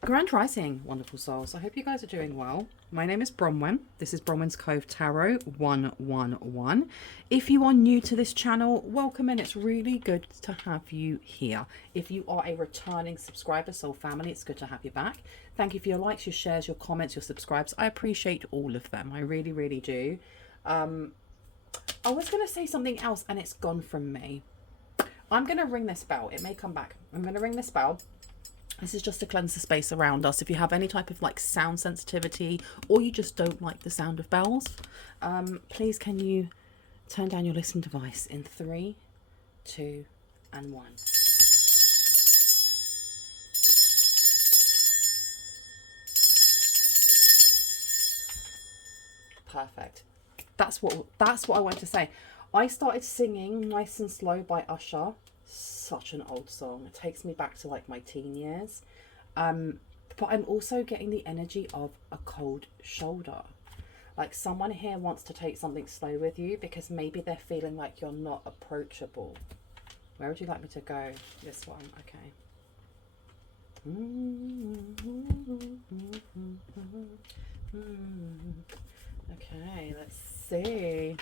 Grand Rising, wonderful souls. I hope you guys are doing well. My name is Bronwyn. This is Bronwyn's Cove Tarot 111. If you are new to this channel, welcome in. It's really good to have you here. If you are a returning subscriber, soul family, it's good to have you back. Thank you for your likes, your shares, your comments, your subscribes. I appreciate all of them. I really, really do. I was going to say something else and it's gone from me. I'm going to ring this bell. It may come back. I'm going to ring this bell. This is just to cleanse the space around us. If you have any type of like sound sensitivity or you just don't like the sound of bells, please can you turn down your listening device in 3, 2, and 1. Perfect. That's what I wanted to say. I started singing Nice and Slow by Usher. Such an old song. It takes me back to like my teen years. But I'm also getting the energy of a cold shoulder. Like someone here wants to take something slow with you because maybe they're feeling like you're not approachable. Where would you like me to go? This one. Okay. Okay, let's see.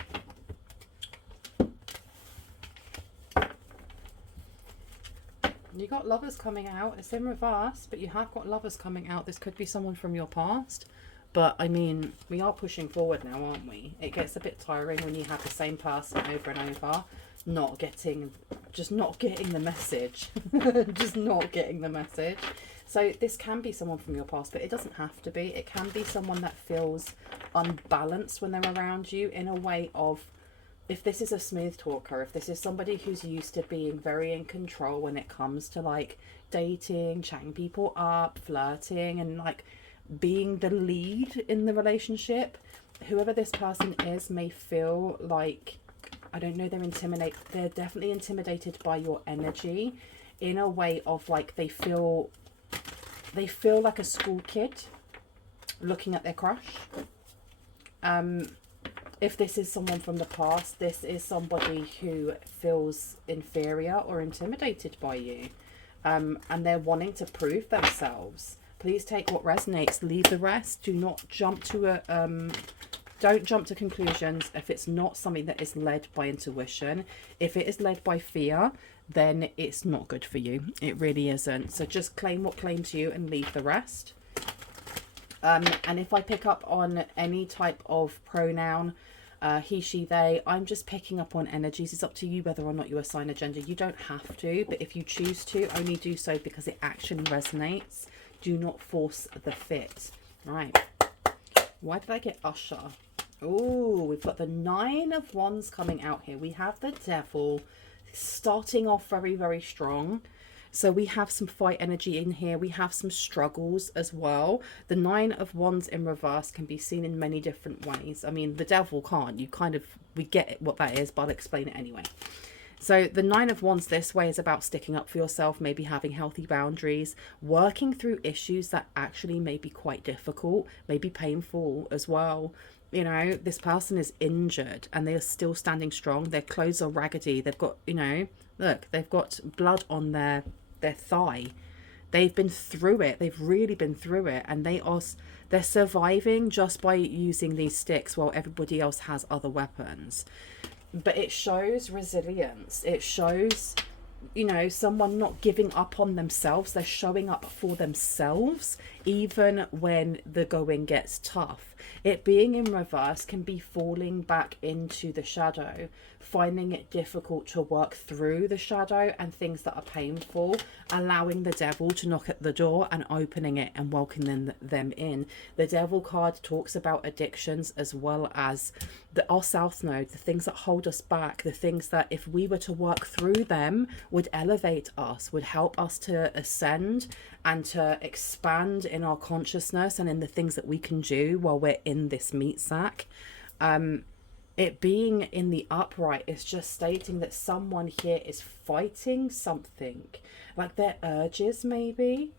You got lovers coming out. It's in reverse, but you have got lovers coming out. This could be someone from your past. But, I mean, we are pushing forward now, aren't we? It gets a bit tiring when you have the same person over and over. Just not getting the message. Just not getting the message. So this can be someone from your past, but it doesn't have to be. It can be someone that feels unbalanced when they're around you in a way of, if this is a smooth talker, if this is somebody who's used to being very in control when it comes to like dating, chatting people up, flirting, and like being the lead in the relationship, whoever this person is may feel like, I don't know, they're definitely intimidated by your energy in a way of like they feel like a school kid looking at their crush. If this is someone from the past, this is somebody who feels inferior or intimidated by you, and they're wanting to prove themselves. Please take what resonates, leave the rest. Do not jump to don't jump to conclusions if it's not something that is led by intuition. If it is led by fear, then it's not good for you. It really isn't. So just claim what claims you and leave the rest. And if I pick up on any type of pronoun, he, she, they, I'm just picking up on energies. It's up to you whether or not you assign a gender. You don't have to, but if you choose to, only do so because it actually resonates. Do not force the fit. Right. Why did I get Usher? Oh, we've got the 9 of Wands coming out here. We have the Devil starting off very, very strong. So we have some fight energy in here. We have some struggles as well. The 9 of Wands in reverse can be seen in many different ways. I mean, the Devil can't. We get what that is, but I'll explain it anyway. So the 9 of Wands this way is about sticking up for yourself, maybe having healthy boundaries, working through issues that actually may be quite difficult, maybe painful as well. You know, this person is injured and they are still standing strong. Their clothes are raggedy. They've got, you know, look, they've got blood on their thigh. They've been through it. They've really been through it, and they're surviving just by using these sticks while everybody else has other weapons. But it shows resilience. It shows, you know, someone not giving up on themselves. They're showing up for themselves even when the going gets tough. It being in reverse can be falling back into the shadow, finding it difficult to work through the shadow and things that are painful, allowing the Devil to knock at the door and opening it and welcoming them in. The Devil card talks about addictions as well as our South Node, the things that hold us back, the things that if we were to work through them would elevate us, would help us to ascend and to expand in our consciousness and in the things that we can do while we're in this meat sack. It being in the upright is just stating that someone here is fighting something, like their urges maybe.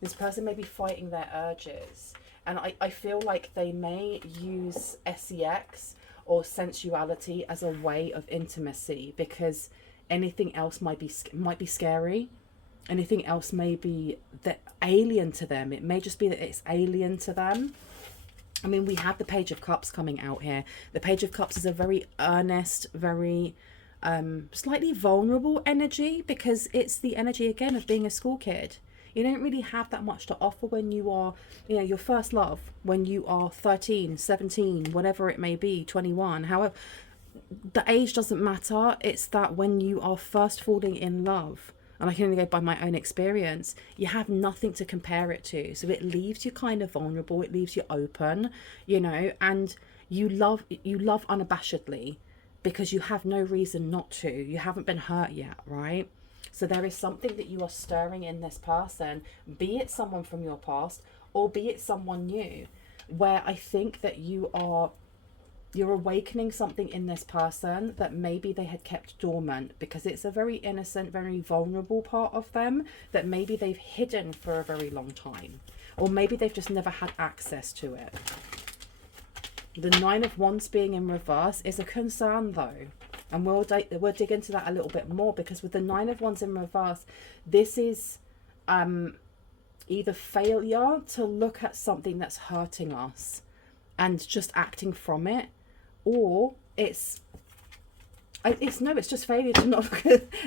This person may be fighting their urges. And I feel like they may use sex or sensuality as a way of intimacy because anything else might be scary. Anything else may be that alien to them. It may just be that it's alien to them. I mean, we have the Page of Cups coming out here. The Page of Cups is a very earnest, very slightly vulnerable energy, because it's the energy, again, of being a school kid. You don't really have that much to offer when you are, you know, your first love, when you are 13, 17, whatever it may be, 21. However, the age doesn't matter. It's that when you are first falling in love, and I can only go by my own experience, you have nothing to compare it to. So it leaves you kind of vulnerable. It leaves you open, you know, and you love unabashedly because you have no reason not to. You haven't been hurt yet, right? So there is something that you are stirring in this person, be it someone from your past or be it someone new, where I think that you're awakening something in this person that maybe they had kept dormant, because it's a very innocent, very vulnerable part of them that maybe they've hidden for a very long time, or maybe they've just never had access to it. The Nine of Wands being in reverse is a concern though, and we'll dig into that a little bit more, because with the Nine of Wands in reverse, this is either failure to look at something that's hurting us and just acting from it, or it's just failure to not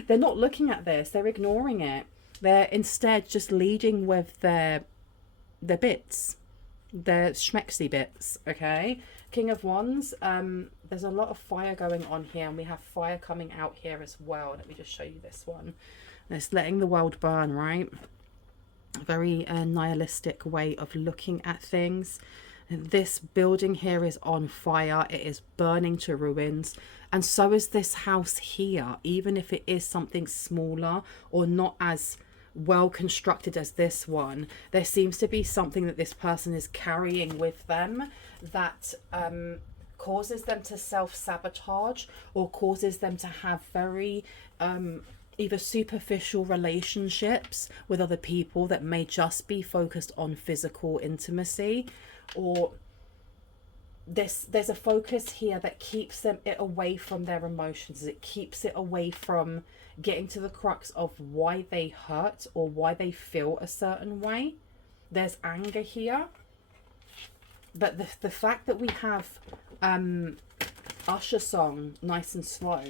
they're not looking at this, they're ignoring it, they're instead just leading with their bits, their schmexy bits. Okay, King of Wands, there's a lot of fire going on here, and we have fire coming out here as well. Let me just show you this one. It's letting the world burn, right? A very nihilistic way of looking at things. This building here is on fire. It is burning to ruins, and so is this house here, even if it is something smaller or not as well constructed as this one. There seems to be something that this person is carrying with them that causes them to self-sabotage, or causes them to have very either superficial relationships with other people that may just be focused on physical intimacy, or there's a focus here that keeps it away from their emotions. It keeps it away from getting to the crux of why they hurt or why they feel a certain way. There's anger here, but the fact that we have Usher song Nice and Slow,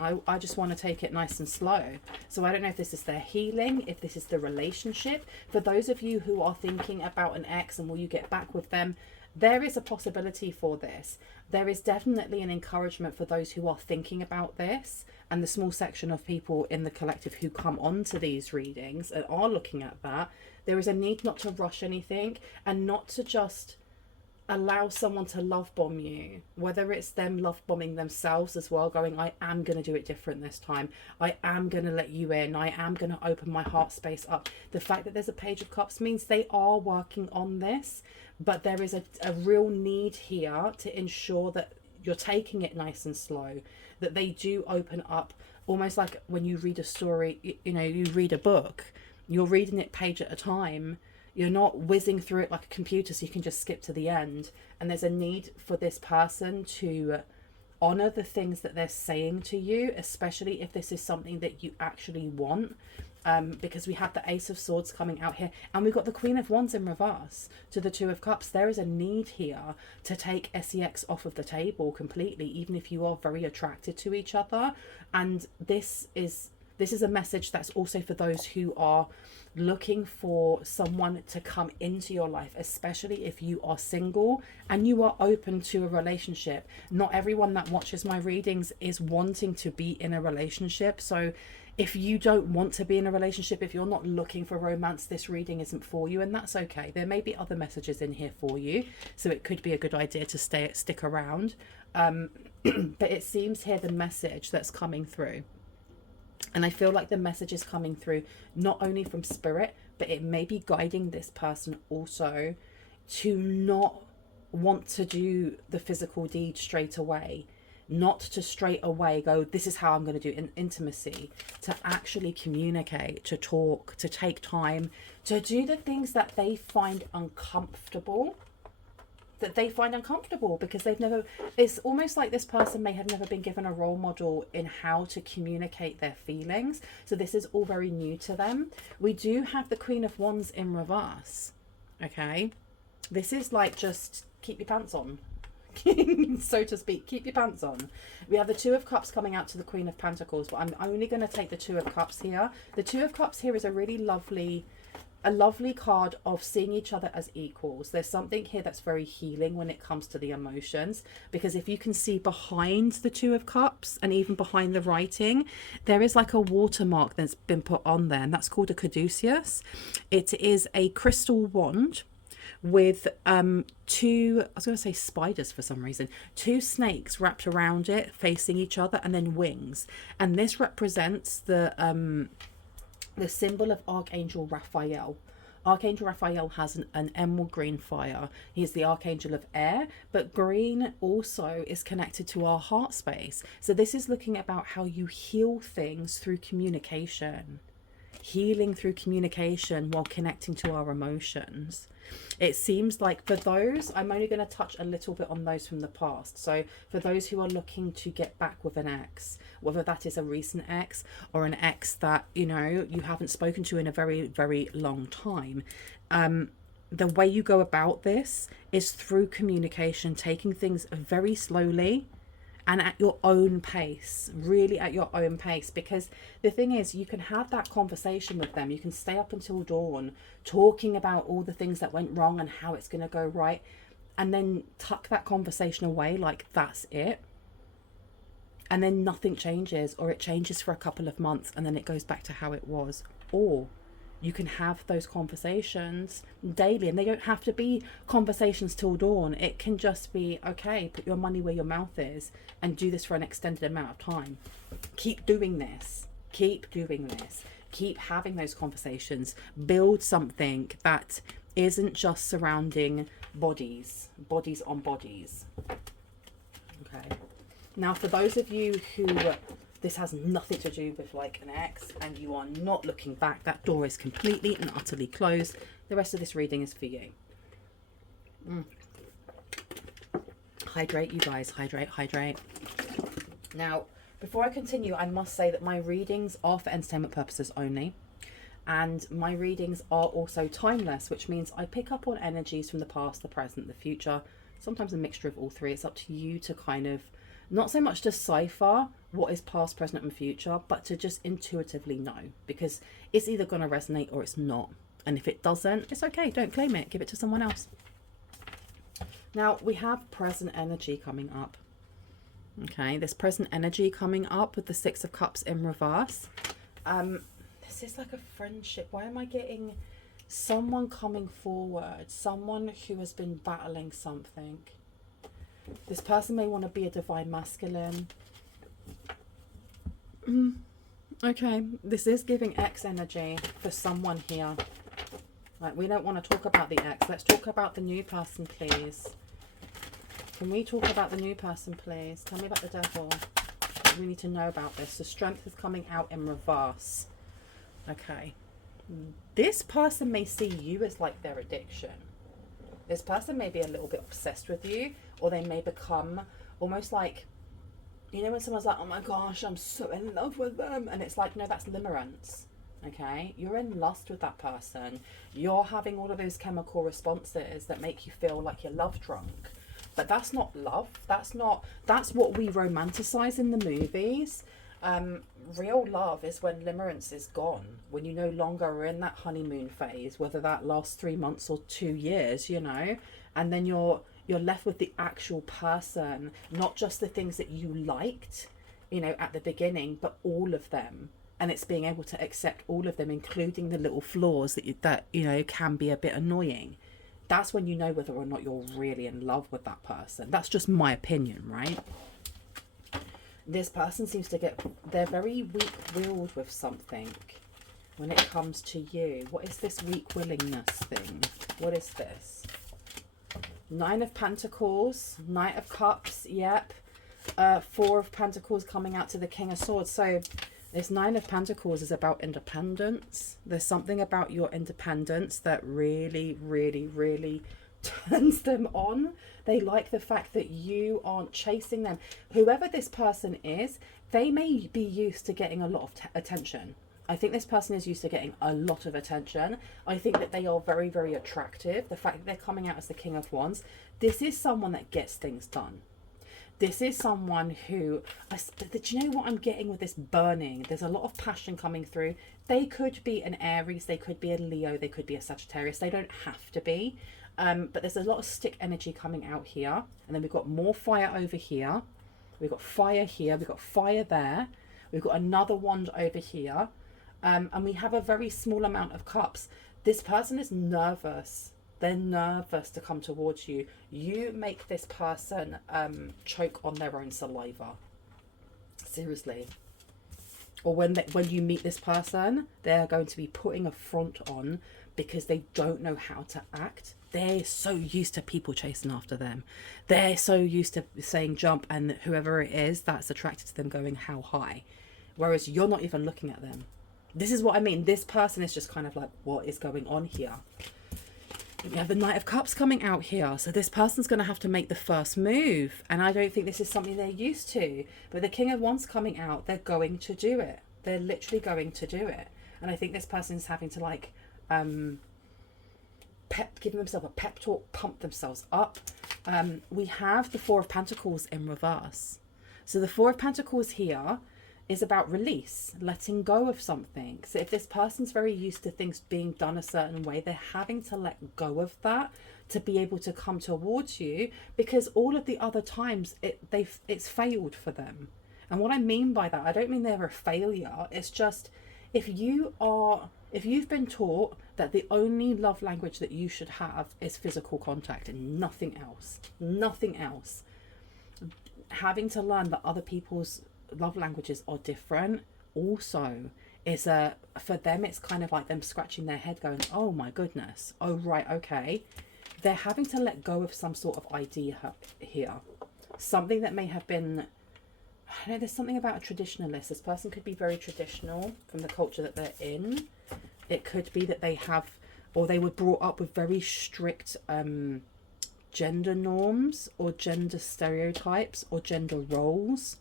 I just want to take it nice and slow. So I don't know if this is their healing, if this is the relationship. For those of you who are thinking about an ex and will you get back with them, there is a possibility for this. There is definitely an encouragement for those who are thinking about this, and the small section of people in the collective who come onto these readings and are looking at that. There is a need not to rush anything, and not to just allow someone to love bomb you, whether it's them love bombing themselves as well, going, I am going to do it different this time, I am going to let you in, I am going to open my heart space up. The fact that there's a Page of Cups means they are working on this, but there is a real need here to ensure that you're taking it nice and slow, that they do open up, almost like when you read a story, you know, you read a book, you're reading it page at a time. You're not whizzing through it like a computer so you can just skip to the end. And there's a need for this person to honor the things that they're saying to you, especially if this is something that you actually want. Because we have the Ace of Swords coming out here, and we've got the Queen of Wands in reverse to the Two of Cups. There is a need here to take sex off of the table completely, even if you are very attracted to each other. And this is a message that's also for those who are looking for someone to come into your life, especially if you are single and you are open to a relationship. Not everyone that watches my readings is wanting to be in a relationship. So if you don't want to be in a relationship, if you're not looking for romance, this reading isn't for you, and that's okay. There may be other messages in here for you, so it could be a good idea to stick around. But it seems here the message that's coming through, and I feel like the message is coming through not only from spirit, but it may be guiding this person also to not want to do the physical deed straight away, not to straight away go, this is how I'm going to do intimacy, to actually communicate, to talk, to take time, to do the things that they find uncomfortable, that they find uncomfortable because they've never, it's almost like this person may have never been given a role model in how to communicate their feelings. So this is all very new to them. We do have the Queen of Wands in reverse. Okay. This is like, just keep your pants on, so to speak. Keep your pants on. We have the Two of Cups coming out to the Queen of Pentacles, but I'm only going to take the Two of Cups here. The Two of Cups here is a really lovely, a lovely card of seeing each other as equals. There's something here that's very healing when it comes to the emotions, because if you can see behind the Two of Cups and even behind the writing, there is like a watermark that's been put on there, and that's called a caduceus. It is a crystal wand with two, I was going to say spiders for some reason, two snakes wrapped around it facing each other, and then wings. And this represents the symbol of Archangel Raphael. Archangel Raphael has an emerald green fire. He's the archangel of air, but green also is connected to our heart space. So this is looking about how you heal things through communication. Healing through communication while connecting to our emotions. It seems like for those, I'm only going to touch a little bit on those from the past. So for those who are looking to get back with an ex, whether that is a recent ex or an ex that, you know, you haven't spoken to in a very, very long time, the way you go about this is through communication, taking things very slowly and at your own pace, really at your own pace. Because the thing is, you can have that conversation with them. You can stay up until dawn talking about all the things that went wrong and how it's going to go right, and then tuck that conversation away like that's it. And then nothing changes, or it changes for a couple of months and then it goes back to how it was. Or you can have those conversations daily, and they don't have to be conversations till dawn. It can just be, okay, put your money where your mouth is and do this for an extended amount of time. Keep doing this. Keep doing this. Keep having those conversations. Build something that isn't just surrounding bodies on bodies. Okay. Now, for those of you who this has nothing to do with like an ex and you are not looking back, that door is completely and utterly closed. The rest of this reading is for you. Hydrate, you guys. Hydrate. Now, before I continue, I must say that my readings are for entertainment purposes only. And my readings are also timeless, which means I pick up on energies from the past, the present, the future. Sometimes a mixture of all three. It's up to you to kind of, not so much decipher what is past, present and future, but to just intuitively know, because it's either going to resonate or it's not. And if it doesn't, it's okay. Don't claim it. Give it to someone else. Now, we have present energy coming up. Okay, this present energy coming up with the Six of Cups in reverse. This is like a friendship. Why am I getting someone coming forward? Someone who has been battling something. This person may want to be a divine masculine. Okay, this is giving ex energy for someone here. Like, we don't want to talk about the ex. Let's talk about the new person, please. Can we talk about the new person, please? Tell me about the devil. We need to know about this. The Strength is coming out in reverse. Okay. This person may see you as like their addiction. This person may be a little bit obsessed with you, or they may become almost like, you know, when someone's like, oh my gosh, I'm so in love with them. And it's like, no, that's limerence. Okay. You're in lust with that person. You're having all of those chemical responses that make you feel like you're love drunk. But that's not love. That's what we romanticize in the movies. Real love is when limerence is gone, when you no longer are in that honeymoon phase, whether that lasts 3 months or 2 years, you know, and then you're left with the actual person, not just the things that you liked, you know, at the beginning, but all of them. And it's being able to accept all of them, including the little flaws that you know can be a bit annoying. That's when you know whether or not you're really in love with that person. That's just my opinion, right? This person seems to they're very weak-willed with something when it comes to you. What is this weak-willingness thing? What is this? Nine of Pentacles, Knight of Cups, yep. Four of Pentacles coming out to the King of Swords. So this Nine of Pentacles is about independence. There's something about your independence that really, really, really turns them on. They like the fact that you aren't chasing them. Whoever this person is, they may be used to getting a lot of attention. I think this person is used to getting a lot of attention. I think that they are very, very attractive. The fact that they're coming out as the King of Wands, this is someone that gets things done. This is someone who, do you know what I'm getting with this burning? There's a lot of passion coming through. They could be an Aries, they could be a Leo, they could be a Sagittarius. They don't have to be. But there's a lot of stick energy coming out here. And then we've got more fire over here. We've got fire here. We've got fire there. We've got another wand over here. And we have a very small amount of cups. This person is nervous. They're nervous to come towards you. You make this person choke on their own saliva. Seriously. Or when you meet this person, they're going to be putting a front on because they don't know how to act. They're so used to people chasing after them. They're so used to saying jump, and whoever it is that's attracted to them going how high. Whereas you're not even looking at them. This is what I mean. This person is just kind of like, what is going on here? We have the Knight of Cups coming out here. So this person's going to have to make the first move. And I don't think this is something they're used to. But the King of Wands coming out, they're going to do it. They're literally going to do it. And I think this person's having to like give themselves a pep talk, pump themselves up. We have the Four of Pentacles in reverse. So the Four of Pentacles here is about release, letting go of something. So if this person's very used to things being done a certain way, they're having to let go of that to be able to come towards you, because all of the other times it's failed for them. And what I mean by that, I don't mean they're a failure. It's just if you've been taught that the only love language that you should have is physical contact and nothing else, having to learn that other people's love languages are different also is for them, it's kind of like them scratching their head going, oh my goodness, oh right, okay. They're having to let go of some sort of idea here, something that may have been, I don't know, there's something about a traditionalist. This person could be very traditional from the culture that they're in. It could be that they have, or they were brought up with very strict gender norms or gender stereotypes or gender roles.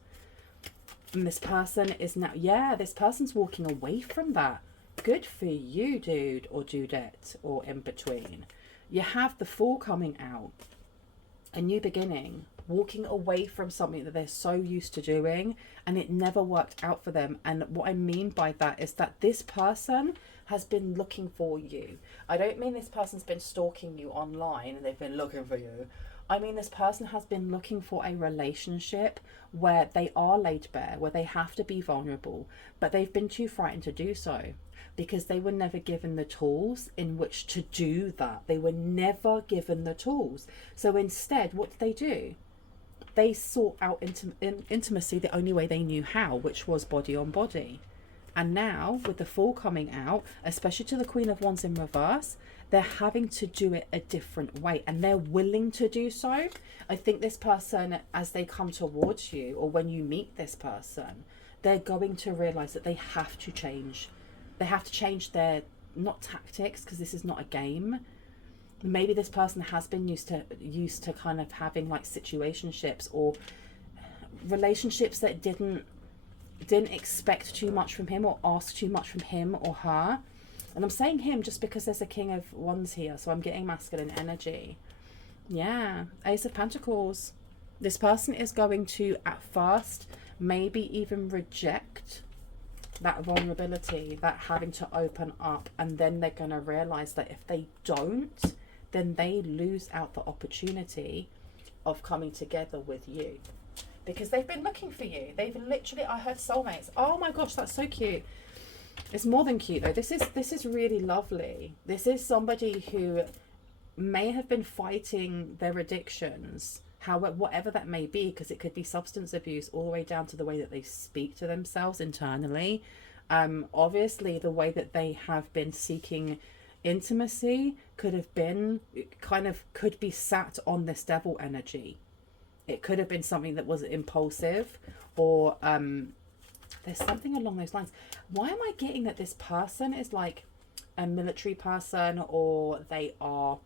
And this person is now, this person's walking away from that. Good for you, dude or dudette or in between. You have the Fool coming out. A new beginning. Walking away from something that they're so used to doing and it never worked out for them. And what I mean by that is that this person has been looking for you. I don't mean this person's been stalking you online and they've been looking for you. I mean, this person has been looking for a relationship where they are laid bare, where they have to be vulnerable, but they've been too frightened to do so because they were never given the tools in which to do that. They were never given the tools. So instead, what did they do? They sought out intimacy the only way they knew how, which was body on body. And now, with the Fool coming out, especially to the Queen of Wands in reverse, they're having to do it a different way, and they're willing to do so. I think this person, as they come towards you, or when you meet this person, they're going to realize that they have to change. They have to change their, not tactics, because this is not a game. Maybe this person has been used to kind of having like situationships or relationships that didn't expect too much from him or ask too much from him or her. And I'm saying him just because there's a King of Wands here, so I'm getting masculine energy. Yeah, Ace of Pentacles. This person is going to, at first, maybe even reject that vulnerability, that having to open up, and then they're going to realize that if they don't, then they lose out the opportunity of coming together with you. Because they've been looking for you. They've literally, I heard soulmates. Oh my gosh, that's so cute. It's more than cute though. This is really lovely. This is somebody who may have been fighting their addictions, whatever that may be, because it could be substance abuse all the way down to the way that they speak to themselves internally. Obviously, the way that they have been seeking intimacy could be sat on this devil energy. It could have been something that was impulsive, or there's something along those lines. Why am I getting that this person is like a military person, or they are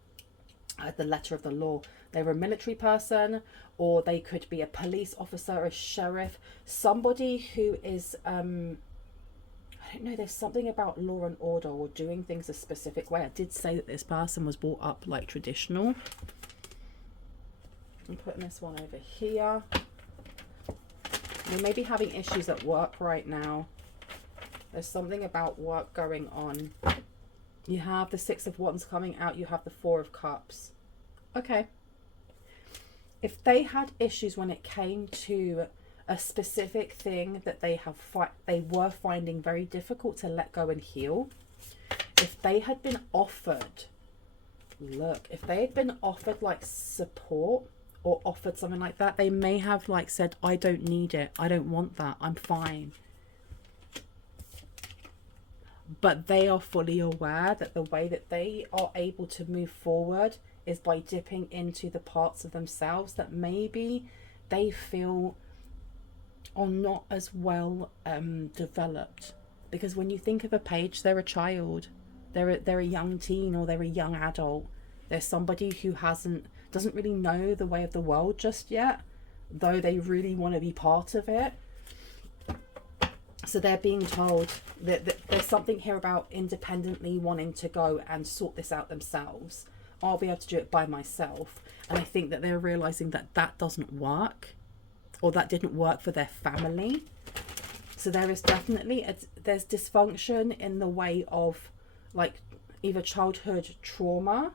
the letter of the law. They were a military person, or they could be a police officer, a sheriff, somebody who is, I don't know, there's something about law and order or doing things a specific way. I did say that this person was brought up like traditional. I'm putting this one over here. You may be having issues at work right now. There's something about work going on. You have the Six of Wands coming out. You have the Four of Cups. Okay. If they had issues when it came to a specific thing that they were finding very difficult to let go and heal, if they had been offered, if they had been offered like support or offered something like that, they may have like said, I don't need it. I don't want that. I'm fine. But they are fully aware that the way that they are able to move forward is by dipping into the parts of themselves that maybe they feel are not as well developed. Because when you think of a page, they're a child, they're a young teen, or they're a young adult. They're somebody who doesn't really know the way of the world just yet, though they really want to be part of it. So they're being told that there's something here about independently wanting to go and sort this out themselves. I'll be able to do it by myself. And I think that they're realizing that that doesn't work, or that didn't work for their family. So there is definitely, there's dysfunction in the way of like either childhood trauma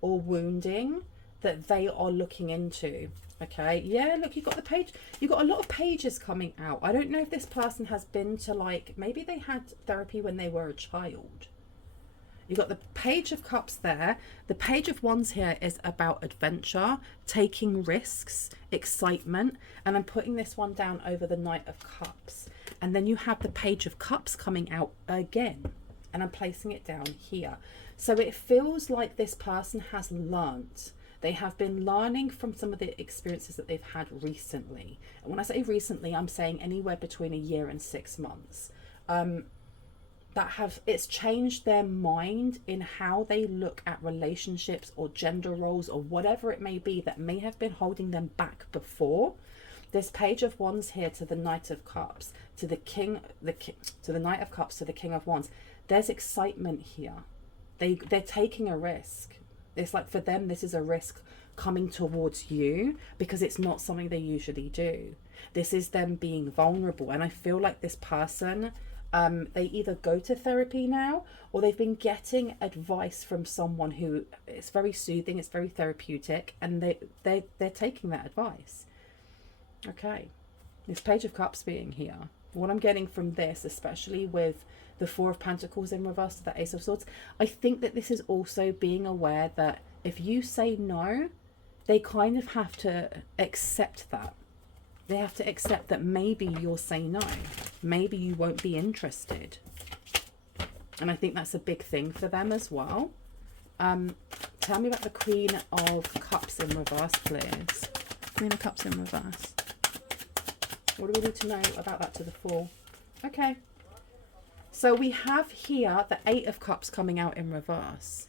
or wounding that they are looking into. Okay, yeah, look, you got the page. You got a lot of pages coming out. I don't know if this person has been to like, maybe they had therapy when they were a child. You got the Page of Cups there. The Page of Wands here is about adventure, taking risks, excitement. And I'm putting this one down over the Knight of Cups. And then you have the Page of Cups coming out again. And I'm placing it down here. So it feels like this person has learnt. They have been learning from some of the experiences that they've had recently. And when I say recently, I'm saying anywhere between a year and 6 months. It's changed their mind in how they look at relationships or gender roles or whatever it may be that may have been holding them back before. This Page of Wands here to the Knight of Cups, to the to the Knight of Cups, to the King of Wands. There's excitement here. They're taking a risk. It's like for them, this is a risk coming towards you because it's not something they usually do. This is them being vulnerable. And I feel like this person, they either go to therapy now, or they've been getting advice from someone who is very soothing, it's very therapeutic, and they're taking that advice. Okay, this Page of Cups being here. What I'm getting from this, especially with the Four of Pentacles in reverse to the Ace of Swords, I think that this is also being aware that if you say no, they kind of have to accept that. They have to accept that maybe you'll say no. Maybe you won't be interested. And I think that's a big thing for them as well. Tell me about the Queen of Cups in reverse, please. Queen of Cups in reverse. What do we need to know about that to the Fool? Okay. So we have here the Eight of Cups coming out in reverse.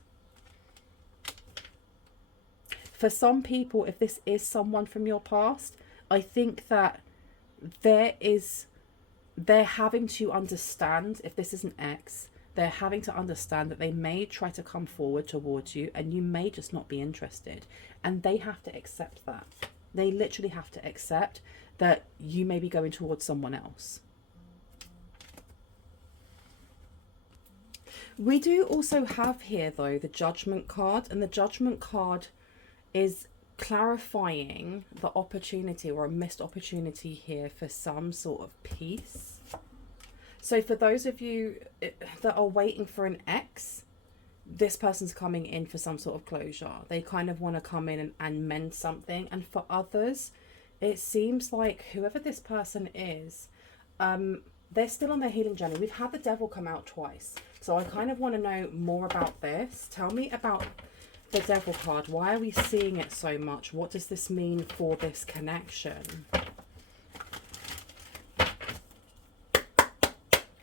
For some people, if this is someone from your past, I think that they're having to understand, if this is an ex, they're having to understand that they may try to come forward towards you and you may just not be interested. And they have to accept that. They literally have to accept that you may be going towards someone else. We do also have here, though, the Judgment card. And the Judgment card is clarifying the opportunity or a missed opportunity here for some sort of peace. So for those of you that are waiting for an ex, this person's coming in for some sort of closure. They kind of want to come in and mend something. And for others, it seems like whoever this person is, they're still on their healing journey. We've had the Devil come out twice. So I kind of want to know more about this. Tell me about the Devil card. Why are we seeing it so much? What does this mean for this connection?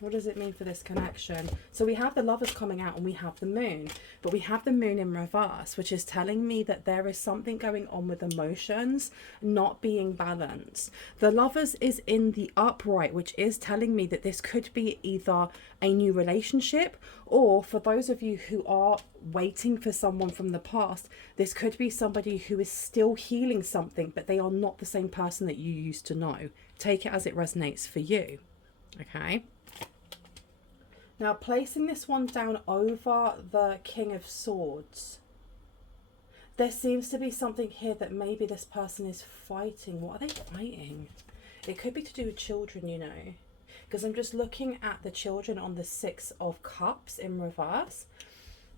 What does it mean for this connection? So we have the Lovers coming out and we have the Moon. But we have the Moon in reverse, which is telling me that there is something going on with emotions not being balanced. The Lovers is in the upright, which is telling me that this could be either a new relationship, or for those of you who are waiting for someone from the past, this could be somebody who is still healing something, but they are not the same person that you used to know. Take it as it resonates for you. Okay. Now, placing this one down over the King of Swords, there seems to be something here that maybe this person is fighting. What are they fighting? It could be to do with children, you know, because I'm just looking at the children on the Six of Cups in reverse.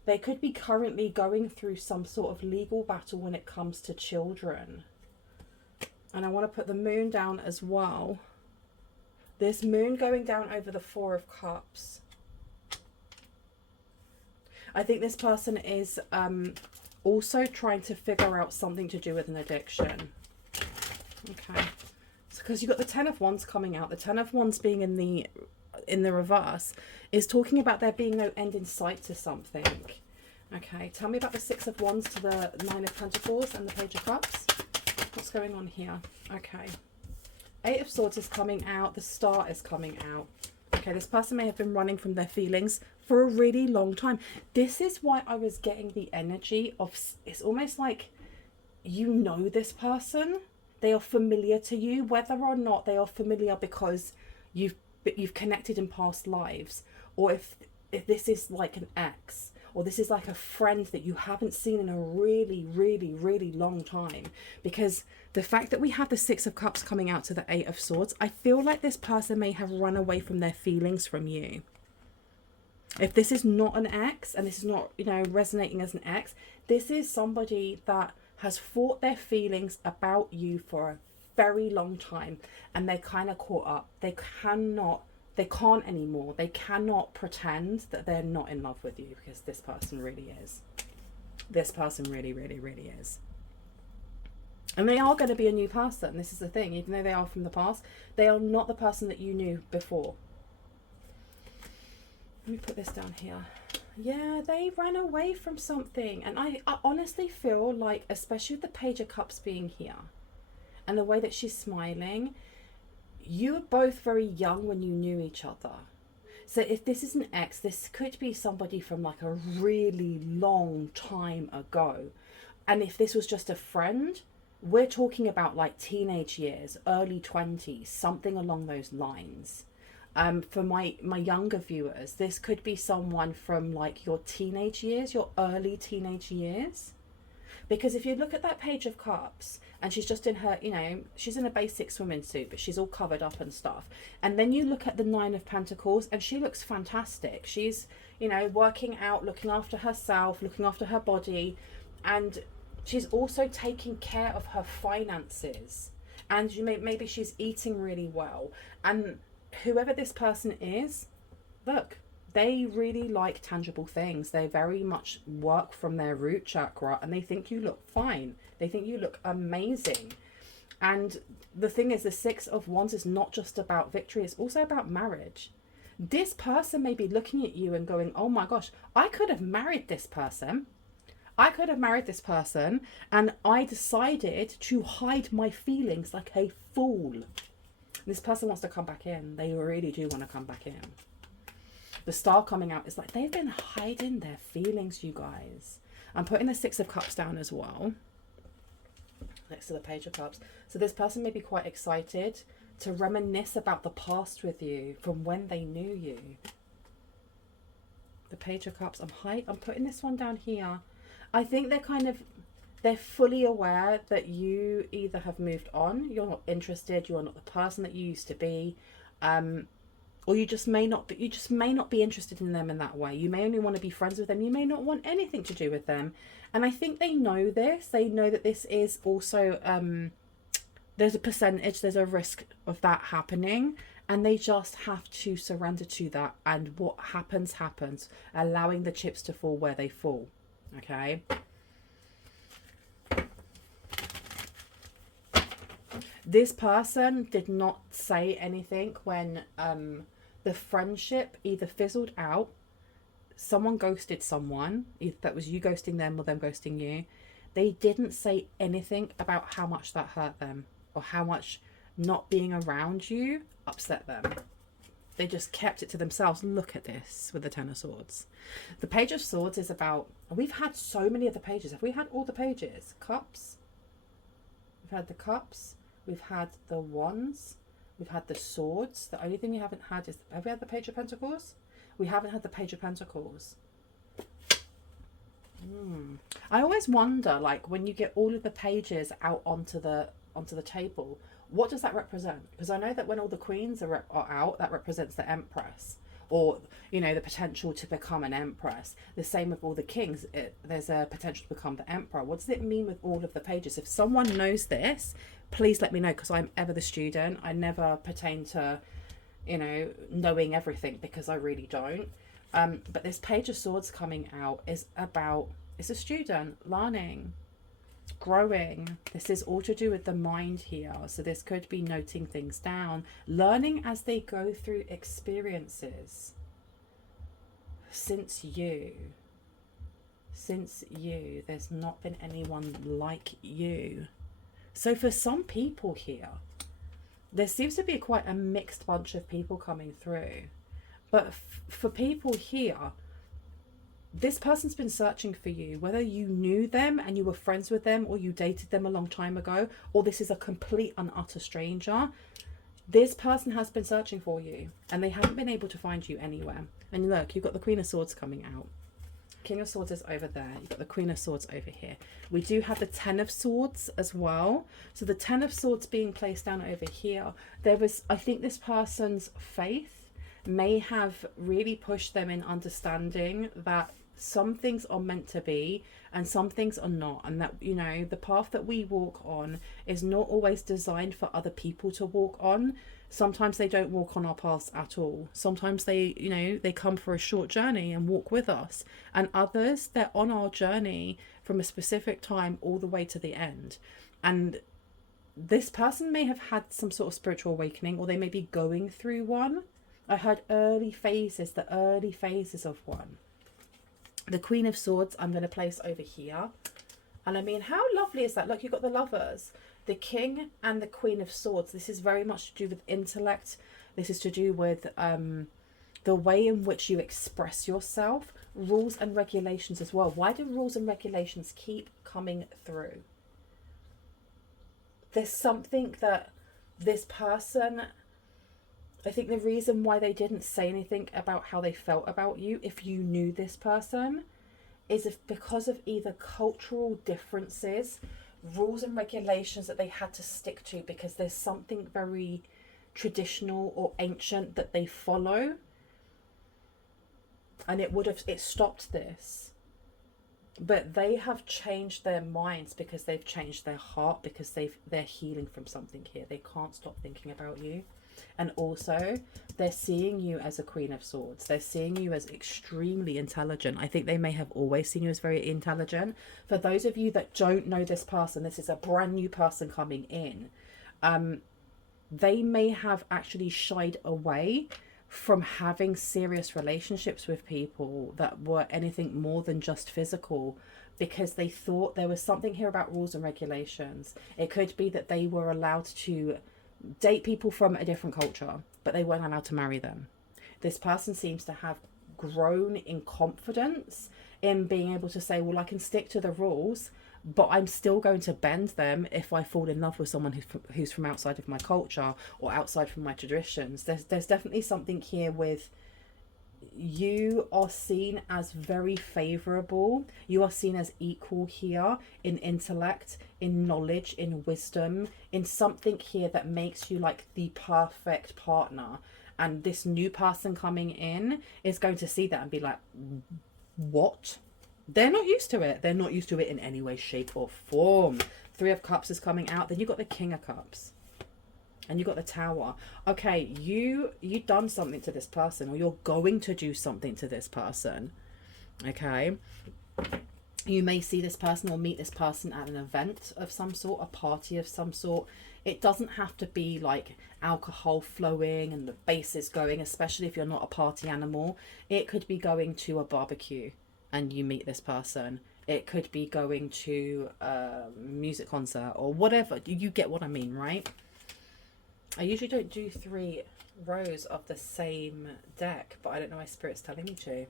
They could be currently going through some sort of legal battle when it comes to children. And I want to put the Moon down as well. This Moon going down over the Four of Cups. I think this person is also trying to figure out something to do with an addiction. Okay. Because you've got the Ten of Wands coming out. The Ten of Wands being in the reverse is talking about there being no end in sight to something. Okay. Tell me about the Six of Wands to the Nine of Pentacles and the Page of Cups. What's going on here? Okay. Eight of Swords is coming out. The Star is coming out. Okay, this person may have been running from their feelings for a really long time. This is why I was getting the energy of, it's almost like you know this person. They are familiar to you, whether or not they are familiar because you've connected in past lives, or if this is like an ex, or this is like a friend that you haven't seen in a really, really, really long time. Because the fact that we have the Six of Cups coming out to the Eight of Swords, I feel like this person may have run away from their feelings from you. If this is not an ex, and this is not, you know, resonating as an ex, this is somebody that has fought their feelings about you for a very long time, and they're kind of caught up. They can't anymore. They cannot pretend that they're not in love with you, because this person really is. This person really, really, really is. And they are going to be a new person. This is the thing. Even though they are from the past, they are not the person that you knew before. Let me put this down here. Yeah, they ran away from something. And I honestly feel like, especially with the Page of Cups being here, and the way that she's smiling, you were both very young when you knew each other. So if this is an ex, this could be somebody from like a really long time ago. And if this was just a friend, we're talking about like teenage years, early 20s, something along those lines. For my younger viewers, this could be someone from like your teenage years, your early teenage years. Because if you look at that Page of Cups, and she's just in her, you know, she's in a basic swimming suit, but she's all covered up and stuff. And then you look at the Nine of Pentacles, and she looks fantastic. She's, you know, working out, looking after herself, looking after her body, and she's also taking care of her finances. And maybe she's eating really well. And whoever this person is, look, they really like tangible things. They very much work from their root chakra, and they think you look fine. They think you look amazing. And the thing is, the Six of Wands is not just about victory, it's also about marriage. This person may be looking at you and going, oh my gosh, I could have married this person. I could have married this person, and I decided to hide my feelings like a fool. This person wants to come back in. They really do want to come back in. The Star coming out is like they've been hiding their feelings, you guys. I'm putting the Six of Cups down as well, next to the Page of Cups. So this person may be quite excited to reminisce about the past with you from when they knew you. The Page of Cups. I'm putting this one down here. I think they're fully aware that you either have moved on, you're not interested, you are not the person that you used to be, or you just may not be interested in them in that way. You may only want to be friends with them. You may not want anything to do with them. And I think they know this. They know that this is also, there's a percentage, there's a risk of that happening. And they just have to surrender to that. And what happens, happens. Allowing the chips to fall where they fall. Okay? This person did not say anything when The friendship either fizzled out, someone ghosted someone, if that was you ghosting them or them ghosting you. They didn't say anything about how much that hurt them or how much not being around you upset them. They just kept it to themselves. Look at this with the Ten of Swords. The Page of Swords is about, we've had so many of the pages. Have we had all the pages? Cups. We've had the cups. We've had the wands. We've had the swords. The only thing we haven't had is, have we had the Page of Pentacles? We haven't had the Page of Pentacles. I always wonder, like, when you get all of the pages out onto the table, what does that represent? Because I know that when all the queens are out, that represents the Empress, or, you know, the potential to become an Empress. The same with all the kings. There's a potential to become the Emperor. What does it mean with all of the pages? If someone knows this, please let me know, because I'm ever the student. I never pertain to, you know, knowing everything, because I really don't. But this Page of Swords coming out is about, it's a student learning, growing. This is all to do with the mind here. So this could be noting things down, learning as they go through experiences. Since you, there's not been anyone like you. So for some people here, there seems to be quite a mixed bunch of people coming through. But for people here, this person's been searching for you, whether you knew them and you were friends with them, or you dated them a long time ago, or this is a complete and utter stranger. This person has been searching for you and they haven't been able to find you anywhere. And look, you've got the Queen of Swords coming out. King of Swords is over there. You've got the Queen of Swords over here. We do have the Ten of Swords as well. So the Ten of Swords being placed down over here. There was, I think this person's faith may have really pushed them in understanding that some things are meant to be and some things are not, and that, you know, the path that we walk on is not always designed for other people to walk on. Sometimes they don't walk on our paths at all. Sometimes they, you know, they come for a short journey and walk with us, and others, they're on our journey from a specific time all the way to the end. And this person may have had some sort of spiritual awakening, or they may be going through one. I heard the early phases of one. The Queen of Swords I'm going to place over here. And I mean, how lovely is that? Look, you've got the Lovers, the King and the Queen of Swords. This is very much to do with intellect. This is to do with the way in which you express yourself. Rules and regulations as well. Why do rules and regulations keep coming through? There's something that this person, I think the reason why they didn't say anything about how they felt about you, if you knew this person, is because of either cultural differences, rules and regulations that they had to stick to, because there's something very traditional or ancient that they follow, and it stopped this. But they have changed their minds because they've changed their heart, because they're healing from something here. They can't stop thinking about you. And also, they're seeing you as a Queen of Swords. They're seeing you as extremely intelligent. I think they may have always seen you as very intelligent. For those of you that don't know this person, this is a brand new person coming in. They may have actually shied away from having serious relationships with people that were anything more than just physical, because they thought there was something here about rules and regulations. It could be that they were allowed to date people from a different culture, but they weren't allowed to marry them. This person seems to have grown in confidence in being able to say, well, I can stick to the rules, but I'm still going to bend them if I fall in love with someone who's from outside of my culture or outside from my traditions. There's definitely something here with you are seen as very favorable. You are seen as equal here in intellect, in knowledge, in wisdom, in something here that makes you like the perfect partner. And this new person coming in is going to see that and be like, what? They're not used to it. They're not used to it in any way, shape or form. Three of Cups is coming out. Then you've got the King of Cups. And you got the Tower. Okay, you've done something to this person, or you're going to do something to this person. Okay. You may see this person or meet this person at an event of some sort, a party of some sort. It doesn't have to be like alcohol flowing and the bass is going, especially if you're not a party animal. It could be going to a barbecue and you meet this person. It could be going to a music concert or whatever. You get what I mean, right? I usually don't do 3 rows of the same deck, but I don't know why Spirit's telling me to.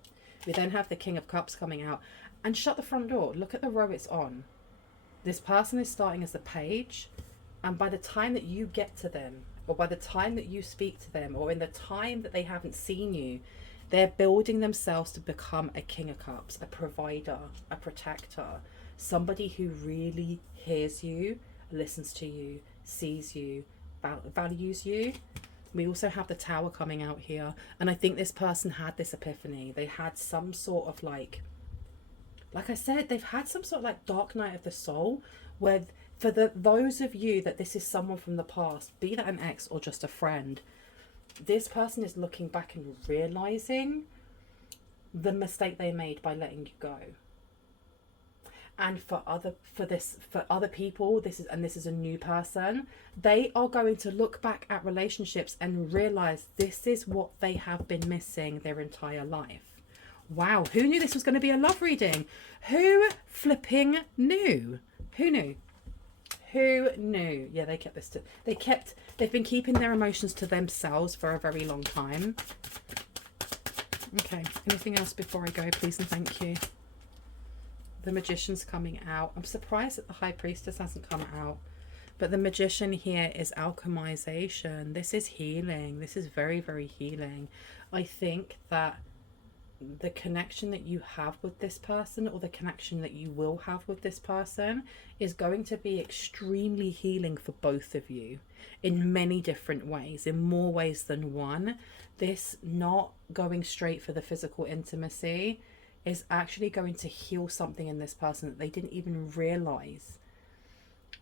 We then have the King of Cups coming out. And shut the front door. Look at the row it's on. This person is starting as the page, and by the time that you get to them, or by the time that you speak to them, or in the time that they haven't seen you, they're building themselves to become a King of Cups, a provider, a protector, somebody who really hears you, listens to you, sees you, values you. We also have the Tower coming out here, and I think this person had this epiphany. They had some sort of like I said, they've had some sort of like dark night of the soul, where for those of you that this is someone from the past, be that an ex or just a friend, this person is looking back and realizing the mistake they made by letting you go. And for other people, this is a new person. They are going to look back at relationships and realize this is what they have been missing their entire life. Wow, who knew this was going to be a love reading? Who flipping knew? Who knew? Who knew? Yeah, they kept this to... They've been keeping their emotions to themselves for a very long time. Okay, anything else before I go, please and thank you? The Magician's coming out. I'm surprised that the High Priestess hasn't come out. But the Magician here is alchemization. This is healing. This is very, very healing. I think that the connection that you have with this person, or the connection that you will have with this person, is going to be extremely healing for both of you in many different ways, in more ways than one. This not going straight for the physical intimacy is actually going to heal something in this person that they didn't even realize.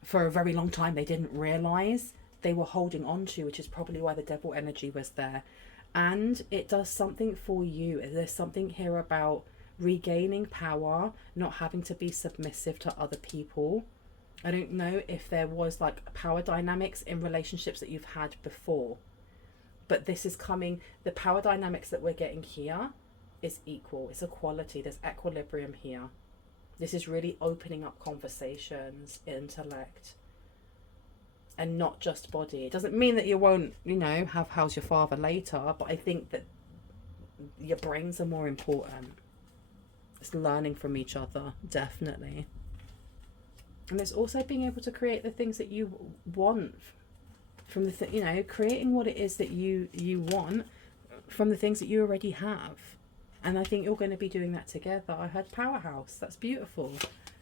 For a very long time they didn't realize they were holding on to, which is probably why the devil energy was there. And it does something for you. There's something here about regaining power, not having to be submissive to other people. I don't know if there was like power dynamics in relationships that you've had before, but this is coming. The power dynamics that we're getting here is equal. It's equality. There's equilibrium here. This is really opening up conversations, intellect, and not just body. It doesn't mean that you won't, have how's your father later, but I think that your brains are more important. It's learning from each other, definitely. And it's also being able to create the things that you want from the creating what it is that you want from the things that you already have. And I think you're going to be doing that together. I heard Powerhouse. That's beautiful.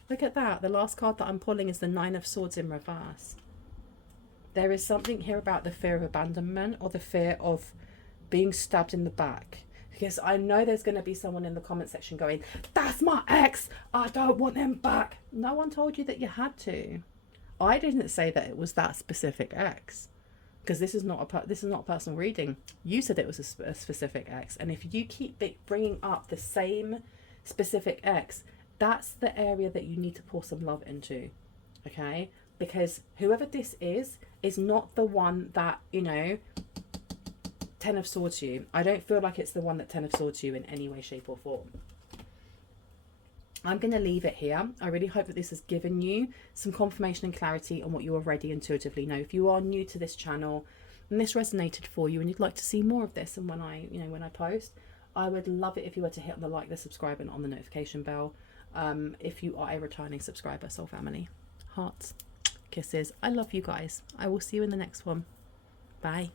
Look at that. The last card that I'm pulling is the Nine of Swords in reverse. There is something here about the fear of abandonment, or the fear of being stabbed in the back. Because I know there's going to be someone in the comment section going, that's my ex, I don't want them back. No one told you that you had to. I didn't say that it was that specific ex, because this is not a personal reading. You said it was a specific ex, and if you keep bringing up the same specific ex, that's the area that you need to pour some love into, okay? Because whoever this is not the one that, Ten of Swords you. I don't feel like it's the one that Ten of Swords you in any way, shape or form. I'm going to leave it here. I really hope that this has given you some confirmation and clarity on what you already intuitively know. If you are new to this channel and this resonated for you and you'd like to see more of this, and when I post, I would love it if you were to hit on the like, the subscribe, and on the notification bell. If you are a returning subscriber, soul family, hearts, kisses. I love you guys. I will see you in the next one. Bye.